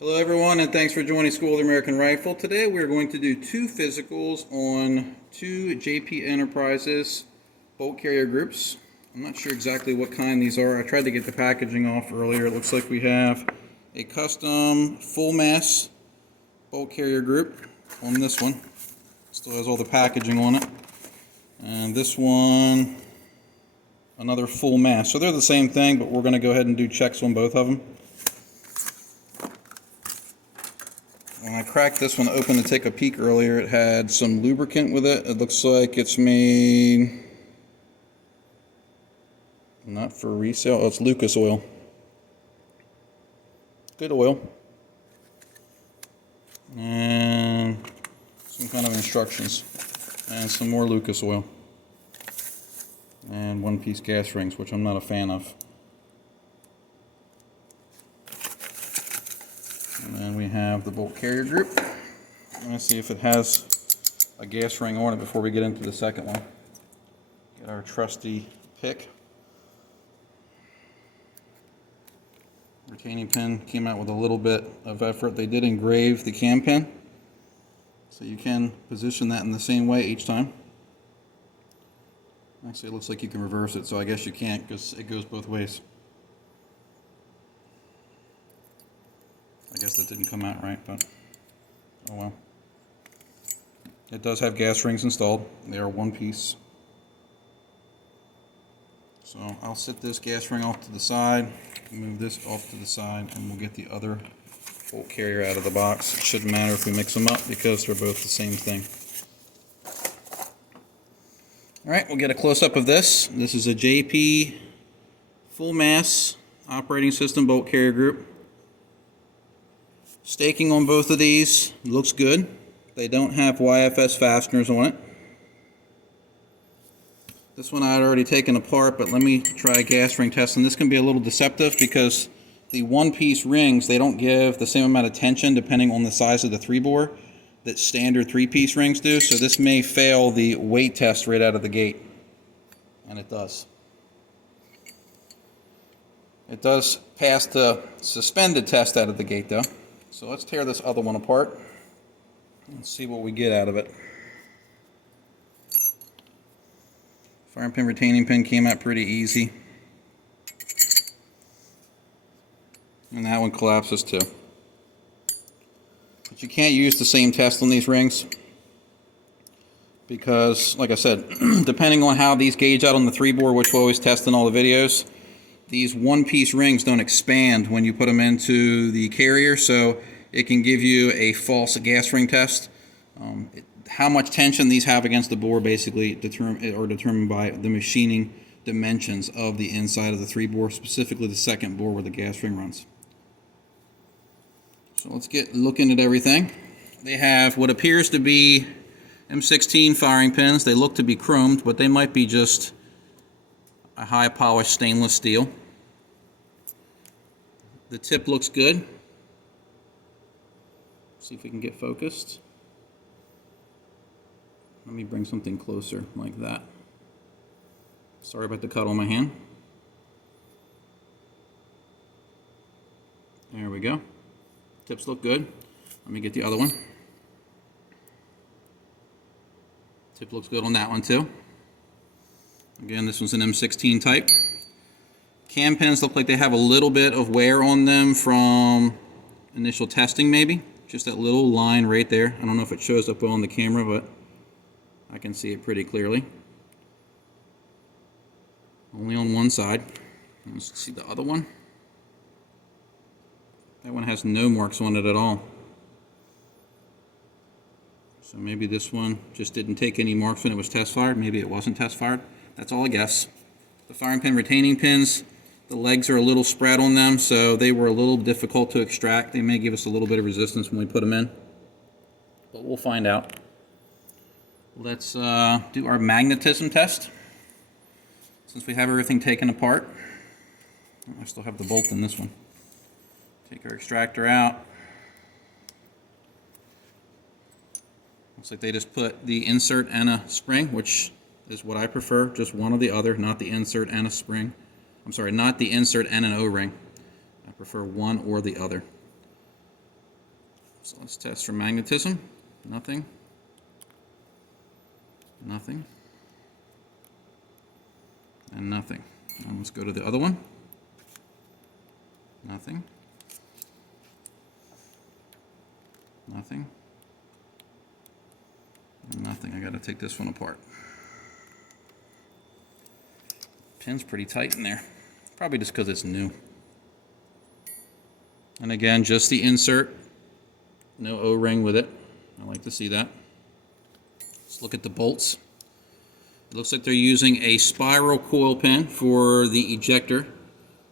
Hello everyone, and thanks for joining School of the American Rifle. Today we are going to do two physicals on two JP Enterprises bolt carrier groups. I'm not sure exactly what kind these are. I tried to get the packaging off earlier. It looks like we have a custom full mass bolt carrier group on this one. Still has all the packaging on it. And this one, another full mass. So they're the same thing, but we're going to go ahead and do checks on both of them. When I cracked this one open to take a peek earlier, it had some lubricant with it. It looks like it's made not for resale. Oh, it's Lucas oil. Good oil. And some kind of instructions. And some more Lucas oil. And one-piece gas rings, which I'm not a fan of. And then we have the bolt carrier group. I'm going to see if it has a gas ring on it before we get into the second one. Get our trusty pick. Retaining pin came out with a little bit of effort. They did engrave the cam pin, so you can position that in the same way each time. Actually, it looks like you can reverse it, so I guess you can't because it goes both ways. I guess that didn't come out right, but oh well. It does have gas rings installed. They are one piece. So I'll set this gas ring off to the side, move this off to the side, and we'll get the other bolt carrier out of the box. It shouldn't matter if we mix them up because they're both the same thing. Alright, we'll get a close-up of this. This is a JP full mass operating system bolt carrier group. Staking on both of these looks good. They don't have YFS fasteners on it. This one I had already taken apart, but let me try a gas ring test. And this can be a little deceptive because the one-piece rings, they don't give the same amount of tension depending on the size of the 3-bore that standard 3-piece rings do. So this may fail the weight test right out of the gate. And it does. It does pass the suspended test out of the gate though. So let's tear this other one apart and see what we get out of it. Firing pin, retaining pin came out pretty easy. And that one collapses too. But you can't use the same test on these rings because, like I said, depending on how these gauge out on the 3-bore, which we always test in all the videos, these one-piece rings don't expand when you put them into the carrier, so it can give you a false gas ring test. How much tension these have against the bore basically determined by the machining dimensions of the inside of the 3-bore, specifically the second bore where the gas ring runs. So let's get looking at everything. They have what appears to be M16 firing pins. They look to be chromed, but they might be just a high polished stainless steel. The tip looks good. See if we can get focused. Let me bring something closer like that. Sorry about the cut on my hand. There we go. Tips look good. Let me get the other one. Tip looks good on that one too. Again, this one's an M16 type. Cam pins look like they have a little bit of wear on them from initial testing maybe. Just that little line right there. I don't know if it shows up well on the camera, but I can see it pretty clearly. Only on one side. Let's see the other one. That one has no marks on it at all. So maybe this one just didn't take any marks when it was test fired. Maybe it wasn't test fired. That's all I guess. The firing pin retaining pins, the legs are a little spread on them, so they were a little difficult to extract. They may give us a little bit of resistance when we put them in, but we'll find out. Let's do our magnetism test. Since we have everything taken apart, I still have the bolt in this one. Take our extractor out. Looks like they just put the insert and a spring, which is what I prefer, just one or the other, not the insert and a spring. I'm sorry, not the insert and an O-ring. I prefer one or the other. So let's test for magnetism. Nothing. Nothing. And nothing. And let's go to the other one. Nothing. Nothing. And nothing. I got to take this one apart. Pin's pretty tight in there. Probably just because it's new. And again, just the insert. No O-ring with it. I like to see that. Let's look at the bolts. It looks like they're using a spiral coil pin for the ejector.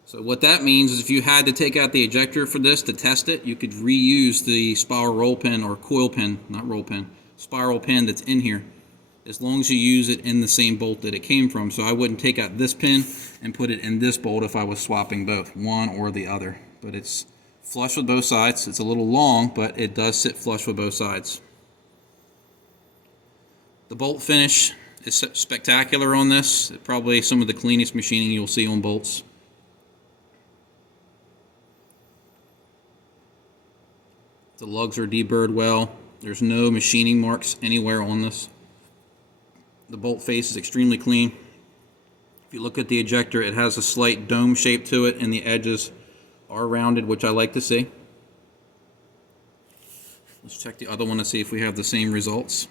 So what that means is if you had to take out the ejector for this to test it, you could reuse the spiral roll pin or coil pin, not roll pin, spiral pin that's in here, as long as you use it in the same bolt that it came from. So I wouldn't take out this pin and put it in this bolt if I was swapping both, one or the other. But it's flush with both sides. It's a little long, but it does sit flush with both sides. The bolt finish is spectacular on this. It's probably some of the cleanest machining you'll see on bolts. The lugs are deburred well. There's no machining marks anywhere on this. The bolt face is extremely clean. If you look at the ejector, it has a slight dome shape to it and the edges are rounded, which I like to see. Let's check the other one to see if we have the same results.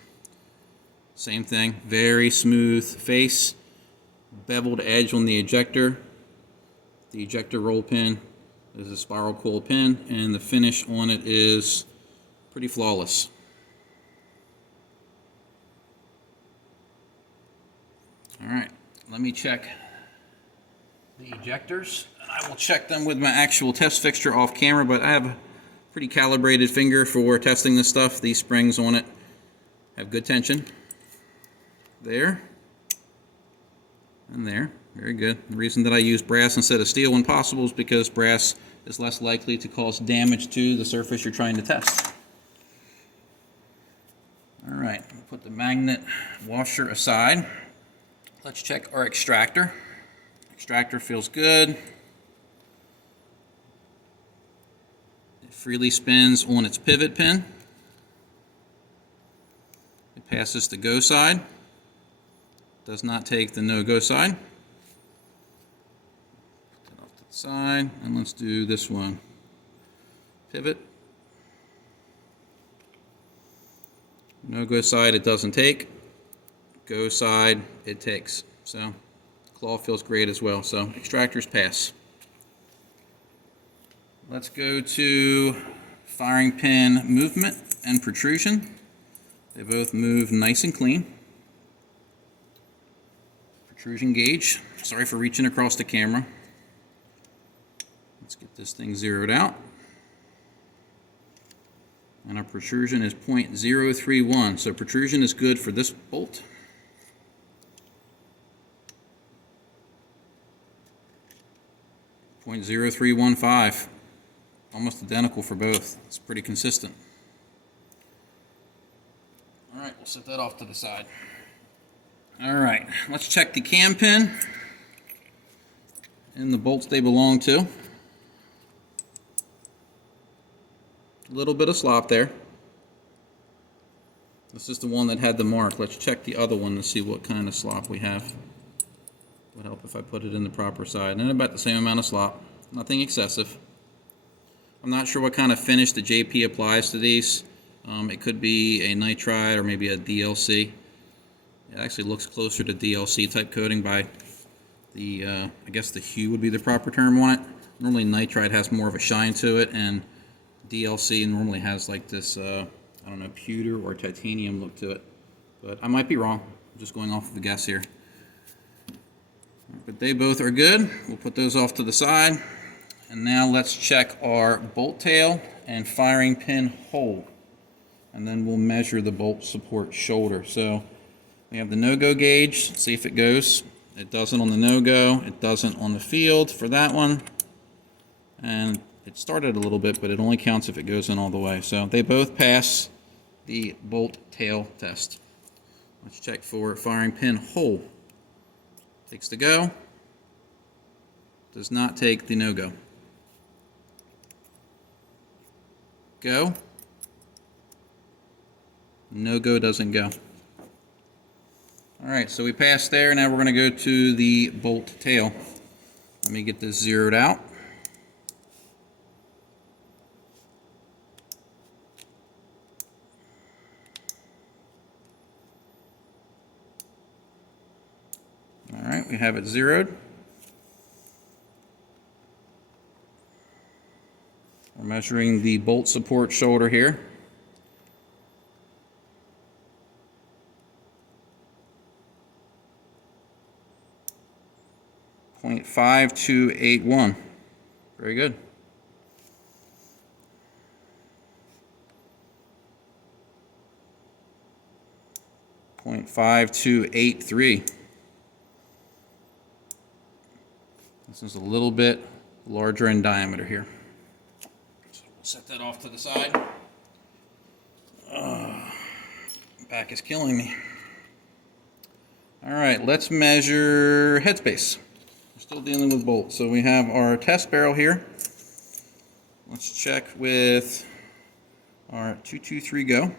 Same thing, very smooth face, beveled edge on the ejector. The ejector roll pin is a spiral coil pin, and the finish on it is pretty flawless. All right, let me check the ejectors, and I will check them with my actual test fixture off camera, but I have a pretty calibrated finger for testing this stuff. These springs on it have good tension. There and there. Very good. The reason that I use brass instead of steel when possible is because brass is less likely to cause damage to the surface you're trying to test. Alright, I'll put the magnet washer aside. Let's check our extractor. Extractor feels good. It freely spins on its pivot pin. It passes the go side. Does not take the no-go side. Put that off to the side, and let's do this one. Pivot. No-go side, it doesn't take. Go side, it takes. So, claw feels great as well. So, extractors pass. Let's go to firing pin movement and protrusion. They both move nice and clean. Protrusion gauge. Sorry for reaching across the camera. Let's get this thing zeroed out. And our protrusion is 0.031. So protrusion is good for this bolt. .0315. Almost identical for both. It's pretty consistent. Alright, we'll set that off to the side. Alright, let's check the cam pin and the bolts they belong to. A little bit of slop there. This is the one that had the mark. Let's check the other one to see what kind of slop we have. Would help if I put it in the proper side. And about the same amount of slop. Nothing excessive. I'm not sure what kind of finish the JP applies to these. It could be a nitride or maybe a DLC. It actually looks closer to DLC type coating by the, I guess the hue would be the proper term on it. Normally nitride has more of a shine to it, and DLC normally has like this, I don't know, pewter or titanium look to it. But I might be wrong. I'm just going off of a guess here. But they both are good. We'll put those off to the side. And now let's check our bolt tail and firing pin hole. And then we'll measure the bolt support shoulder. So we have the no-go gauge. See if it goes. It doesn't on the no-go. It doesn't on the field for that one. And it started a little bit, but it only counts if it goes in all the way. So they both pass the bolt tail test. Let's check for firing pin hole. Takes the go. Does not take the no-go. Go. No go doesn't go. All right, so we passed there. Now we're going to go to the bolt tail. Let me get this zeroed out. All right, we have it zeroed. We're measuring the bolt support shoulder here. .5281. Very good. .5283. This is a little bit larger in diameter here. So we'll set that off to the side. Back is killing me. All right, let's measure headspace. We're still dealing with bolts. So we have our test barrel here. Let's check with our 223 go.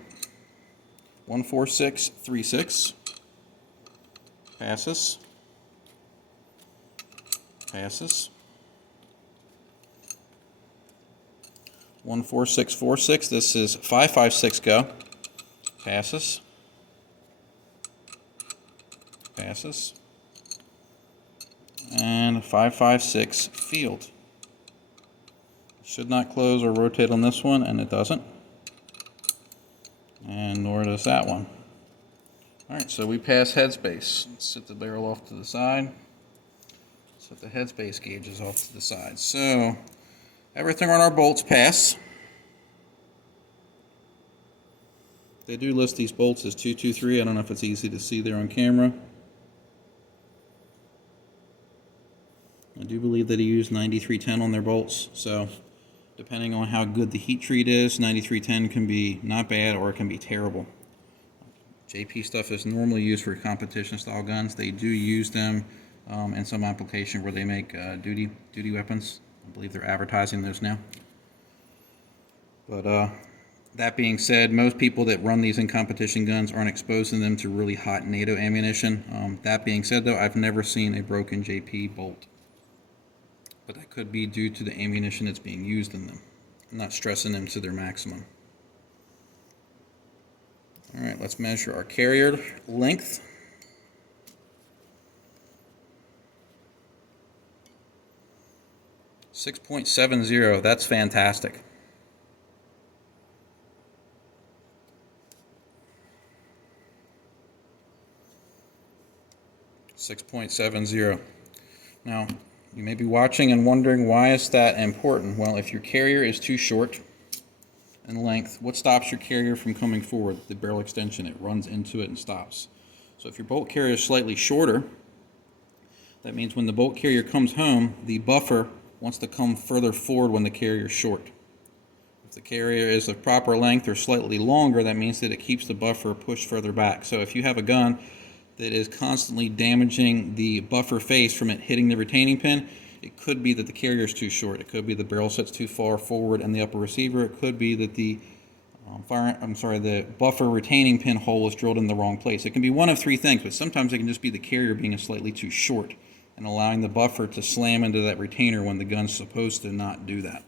14636. Passes. Passes. 14646. This is 556 go. Passes. Passes. And 556 field. Should not close or rotate on this one, and it doesn't. And nor does that one. Alright, so we pass headspace. Let's set the barrel off to the side. Set the headspace gauges off to the side. So everything on our bolts pass. They do list these bolts as 223. I don't know if it's easy to see there on camera. I do believe that he used 9310 on their bolts, so depending on how good the heat treat is, 9310 can be not bad or it can be terrible. JP stuff is normally used for competition style guns. They do use them in some application where they make duty weapons. I believe they're advertising those now. But that being said, most people that run these in competition guns aren't exposing them to really hot NATO ammunition. That being said though, I've never seen a broken JP bolt. But that could be due to the ammunition that's being used in them. I'm not stressing them to their maximum. Alright, let's measure our carrier length. .70, that's fantastic. .70. Now, you may be watching and wondering, why is that important? Well, if your carrier is too short in length, what stops your carrier from coming forward? The barrel extension. It runs into it and stops. So if your bolt carrier is slightly shorter, that means when the bolt carrier comes home, the buffer wants to come further forward when the carrier is short. If the carrier is of proper length or slightly longer, that means that it keeps the buffer pushed further back. So if you have a gun that is constantly damaging the buffer face from it hitting the retaining pin, it could be that the carrier is too short. It could be the barrel set's too far forward in the upper receiver. It could be that the the buffer retaining pin hole is drilled in the wrong place. It can be one of three things, but sometimes it can just be the carrier being slightly too short and allowing the buffer to slam into that retainer when the gun's supposed to not do that.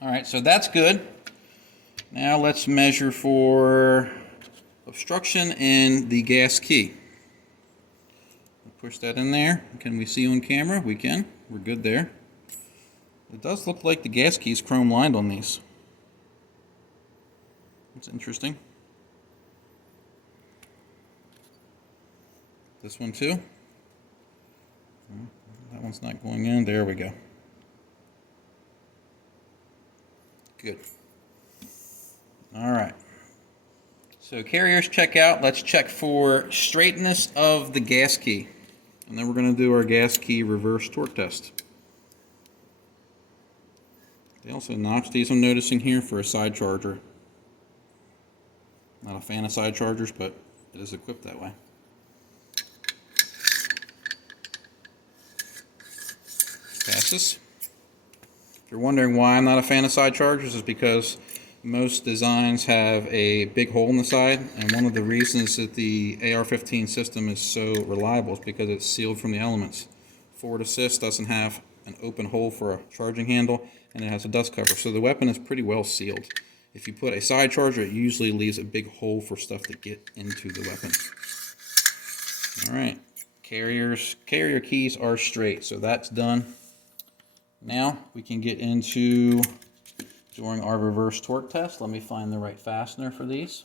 All right, so that's good. Now let's measure for obstruction in the gas key. Push that in there. Can we see on camera? We can. We're good there. It does look like the gas key is chrome lined on these. That's interesting. This one too. That one's not going in. There we go. Good. All right. So carriers check out. Let's check for straightness of the gas key. And then we're going to do our gas key reverse torque test. They also notch these, I'm noticing here, for a side charger. Not a fan of side chargers, but it is equipped that way. Passes. If you're wondering why I'm not a fan of side chargers, it's because Most designs have a big hole in the side, and one of the reasons that the AR-15 system is so reliable is because it's sealed from the elements. Forward assist doesn't have an open hole for a charging handle, and it has a dust cover, so the weapon is pretty well sealed. If you put a side charger, it usually leaves a big hole for stuff to get into the weapon. Alright, carrier keys are straight, so that's done. Now we can get into doing our reverse torque test. Let me find the right fastener for these.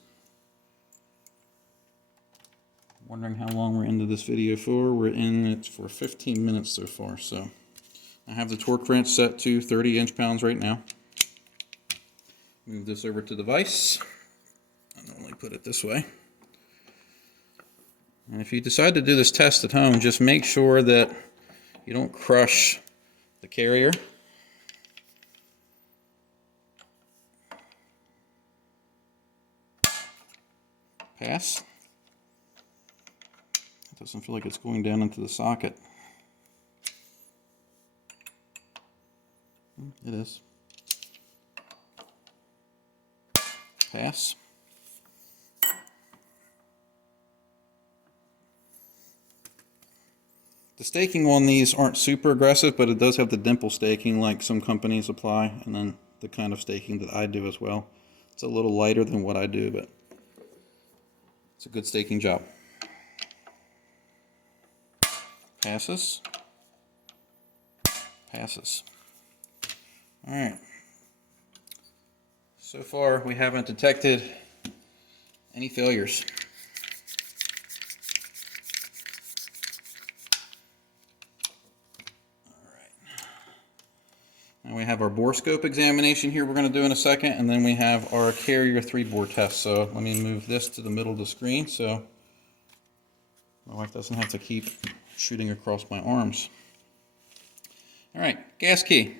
Wondering how long we're into this video for. We're in it for 15 minutes so far. So I have the torque wrench set to 30 inch-pounds right now. Move this over to the vise. I normally put it this way. And if you decide to do this test at home, just make sure that you don't crush the carrier. Pass. It doesn't feel like it's going down into the socket. It is. Pass. The staking on these aren't super aggressive, but it does have the dimple staking like some companies apply, and then the kind of staking that I do as well. It's a little lighter than what I do, but it's a good staking job. Passes. Passes. Alright. So far we haven't detected any failures. Now we have our Borescope examination here we're going to do in a second, and then we have our carrier 3-bore test. So let me move this to the middle of the screen so my wife doesn't have to keep shooting across my arms. Alright, gas key.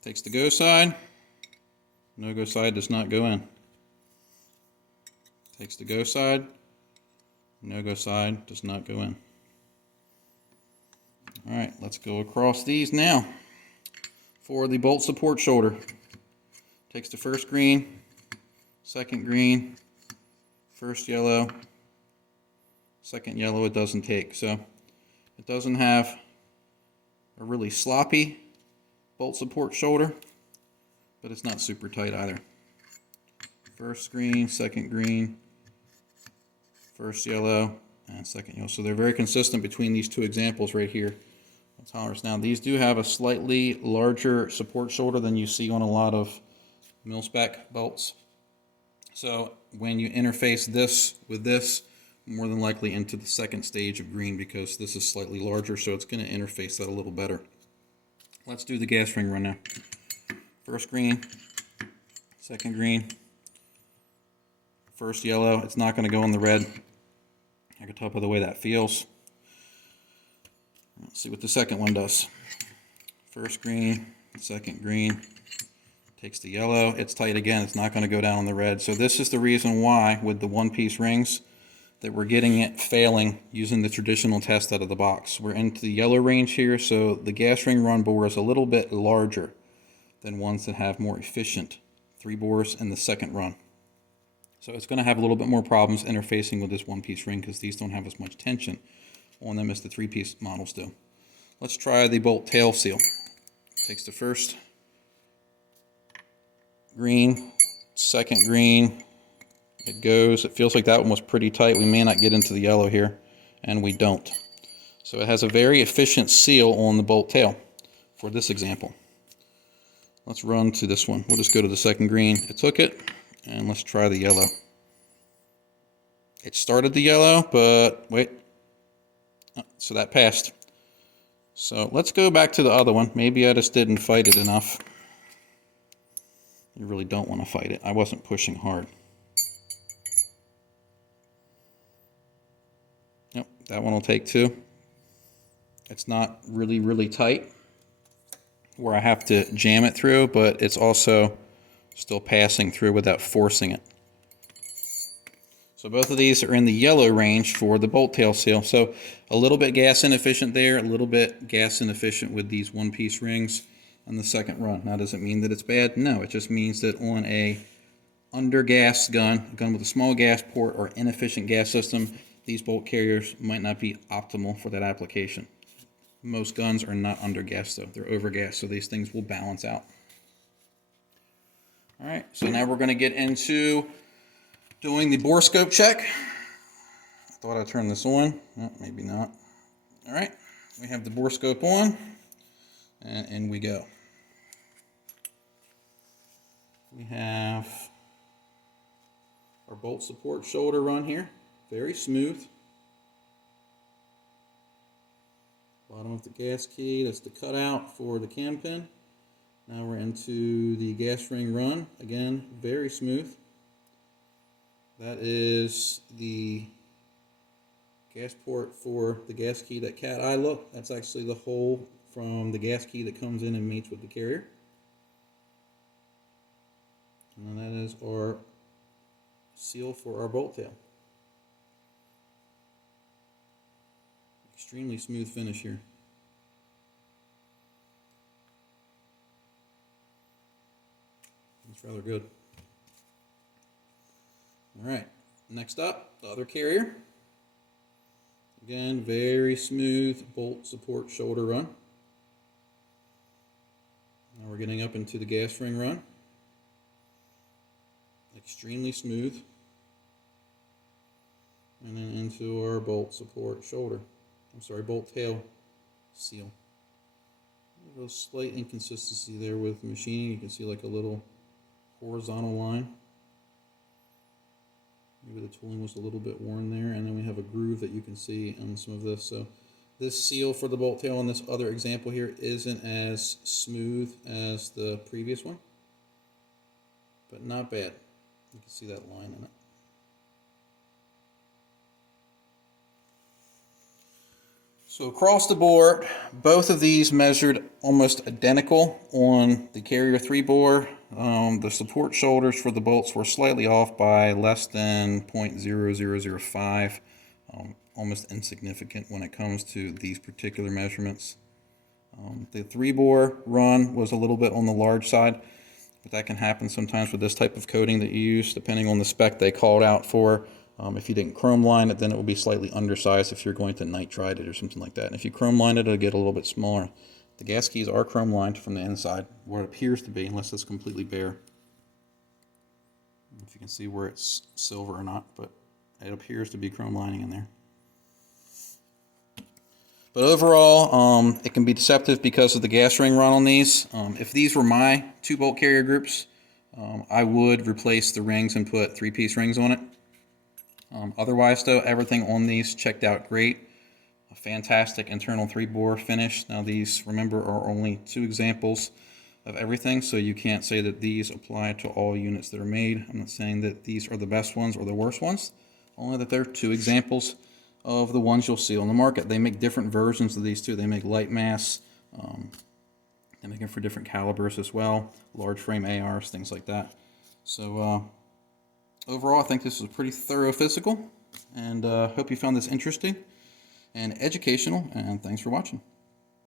Takes the go side. No go side does not go in. Takes the go side. No go side does not go in. Alright, let's go across these now. For the bolt support shoulder, takes the first green, second green, first yellow, second yellow it doesn't take. So it doesn't have a really sloppy bolt support shoulder, but it's not super tight either. First green, second green, first yellow, and second yellow. So they're very consistent between these two examples right here. Tolerance. Now these do have a slightly larger support shoulder than you see on a lot of mil-spec bolts. So when you interface this with this, more than likely into the second stage of green, because this is slightly larger, so it's going to interface that a little better. Let's do the gas ring run now. First green, second green, first yellow. It's not going to go in the red. I can tell by the way that feels. Let's see what the second one does. First green, second green, takes the yellow. It's tight again. It's not going to go down on the red. So this is the reason why with the one-piece rings that we're getting it failing using the traditional test out of the box. We're into the yellow range here, so the gas ring run bore is a little bit larger than ones that have more efficient 3 bores in the second run. So it's going to have a little bit more problems interfacing with this one-piece ring because these don't have as much tension on them as the 3-piece models do. Let's try the Bolttail Seal. Takes the first green, second green, it goes. It feels like that one was pretty tight. We may not get into the yellow here, and we don't. So it has a very efficient seal on the bolt tail for this example. Let's run to this one. We'll just go to the second green. It took it, and let's try the yellow. It started the yellow, but wait. So that passed. So let's go back to the other one. Maybe I just didn't fight it enough. You really don't want to fight it. I wasn't pushing hard. Yep, that one will take 2. It's not really tight where I have to jam it through, but it's also still passing through without forcing it. So both of these are in the yellow range for the Bolttail Seal. So a little bit gas inefficient there, a little bit gas inefficient with these one-piece rings. on the second run. Now, does it mean that it's bad? No, it just means that on a under-gassed gun, a gun with a small gas port or inefficient gas system, these bolt carriers might not be optimal for that application. Most guns are not under-gassed though, they're over-gassed, so these things will balance out. All right, so now we're going to get into doing the Borescope check. I thought I'd turn this on, well, maybe not. All right, we have the Borescope on, and in we go. We have our bolt support shoulder run here, very smooth. Bottom of the gas key, that's the cutout for the cam pin. Now we're into the gas ring run, again, very smooth. That is the gas port for the gas key, that cat eye look. That's actually the hole from the gas key that comes in and meets with the carrier. And that is our seal for our bolt tail. Extremely smooth finish here. It's rather good. All right, next up, the other carrier. Again, very smooth bolt support shoulder run. Now we're getting up into the gas ring run. Extremely smooth. And then into our bolt support shoulder. I'm sorry, bolt tail seal. A slight inconsistency there with machining. You can see like a little horizontal line. Maybe the tooling was a little bit worn there, and then we have a groove that you can see on some of this. So this seal for the bolt tail in this other example here isn't as smooth as the previous one, but not bad. You can see that line in it. So across the board, both of these measured almost identical on the carrier 3-bore. The support shoulders for the bolts were slightly off by less than 0.0005, almost insignificant when it comes to these particular measurements. The 3-bore run was a little bit on the large side, but that can happen sometimes with this type of coating that you use, depending on the spec they called out for. If you didn't chrome line it, then it will be slightly undersized if you're going to nitride it or something like that. And if you chrome line it, it'll get a little bit smaller. The gas keys are chrome lined from the inside, where it appears to be, unless it's completely bare. If you can see where it's silver or not, but it appears to be chrome lining in there. But overall, it can be deceptive because of the gas ring run on these. If these were my 2-bolt carrier groups, I would replace the rings and put 3-piece rings on it. Otherwise, though, everything on these checked out great. A fantastic internal 3-bore finish. Now, these, remember, are only 2 examples of everything, so you can't say that these apply to all units that are made. I'm not saying that these are the best ones or the worst ones, only that they're 2 examples of the ones you'll see on the market. They make different versions of these too. They make light mass. They make them for different calibers as well, large frame ARs, things like that. So overall, I think this is a pretty thorough physical, and hope you found this interesting and educational, and thanks for watching.